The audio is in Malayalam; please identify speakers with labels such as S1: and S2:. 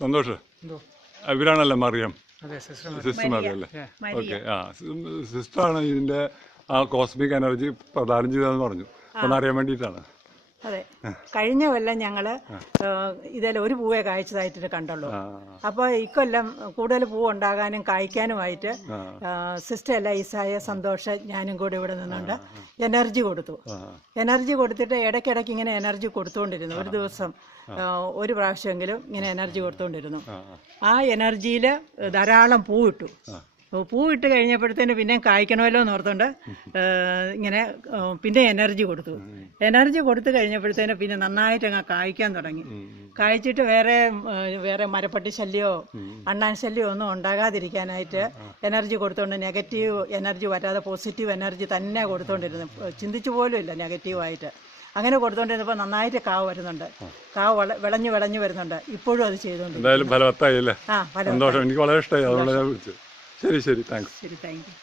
S1: സന്തോഷ്. ഇവരാണല്ലോ മറിയം.
S2: അതെ സിസ്റ്റർ
S1: സിസ്റ്റർ മറിയം. അല്ലേ ഓക്കെ ആ സിസ്റ്ററാണ് ഇതിന്റെ ആ കോസ്മിക് എനർജി പ്രദാനം ചെയ്തതെന്ന് പറഞ്ഞു. ഒന്നറിയാൻ അറിയാൻ വേണ്ടിയിട്ടാണ്.
S3: കഴിഞ്ഞ കൊല്ലം ഞങ്ങൾ ഇതിൽ ഒരു പൂവേ കായ്ച്ചതായിട്ട് കണ്ടുള്ളൂ.
S1: അപ്പൊ
S3: അപ്പോൾ ഇക്കൊല്ലം കൂടുതൽ പൂ ഉണ്ടാകാനും കായ്ക്കാനുമായിട്ട് സിസ്റ്റർ ലൈസായ സന്തോഷ് ഞാനും കൂടി ഇവിടെ നിന്നുണ്ട്. എനർജി കൊടുത്തു. എനർജി കൊടുത്തിട്ട് ഇടയ്ക്കിടയ്ക്ക് ഇങ്ങനെ എനർജി കൊടുത്തുകൊണ്ടിരുന്നു ഒരു ദിവസം ഒരു പ്രാവശ്യമെങ്കിലും ഇങ്ങനെ എനർജി കൊടുത്തുകൊണ്ടിരുന്നു
S1: ആ
S3: ആ. എനർജിയിൽ ധാരാളം പൂ ഇട്ടു പൂ ഇട്ട് കഴിഞ്ഞപ്പോഴത്തേന് പിന്നെ കായ്ക്കണമല്ലോ എന്ന് ഓർത്തുകൊണ്ട് ഇങ്ങനെ പിന്നെ എനർജി കൊടുത്തു. എനർജി കൊടുത്തു കഴിഞ്ഞപ്പോഴത്തേന് പിന്നെ നന്നായിട്ട് അങ്ങ് കായ്ക്കാൻ തുടങ്ങി. കായ്ച്ചിട്ട് വേറെ വേറെ മരപ്പട്ടി ശല്യമോ അണ്ണാൻ ശല്യമോ ഒന്നും ഉണ്ടാകാതിരിക്കാനായിട്ട് എനർജി കൊടുത്തോണ്ട് നെഗറ്റീവ് എനർജി വരാതെ പോസിറ്റീവ് എനർജി തന്നെ കൊടുത്തോണ്ടിരുന്നു. ചിന്തിച്ചു പോലും ഇല്ല നെഗറ്റീവായിട്ട് അങ്ങനെ കൊടുത്തോണ്ടിരുന്നപ്പോൾ നന്നായിട്ട് കാവ് വരുന്നുണ്ട്. കാവ് വള വിളഞ്ഞു വിളഞ്ഞു വരുന്നുണ്ട്. ഇപ്പോഴും അത് ചെയ്തോണ്ട്
S1: എന്തായാലും ഫലവത്തായില്ലേ
S3: ആ
S1: സന്തോഷം. എനിക്ക് വളരെ ഇഷ്ടമായി അതുകൊണ്ട് ശരി ശരി താങ്ക്സ്
S3: ശരി താങ്ക് യു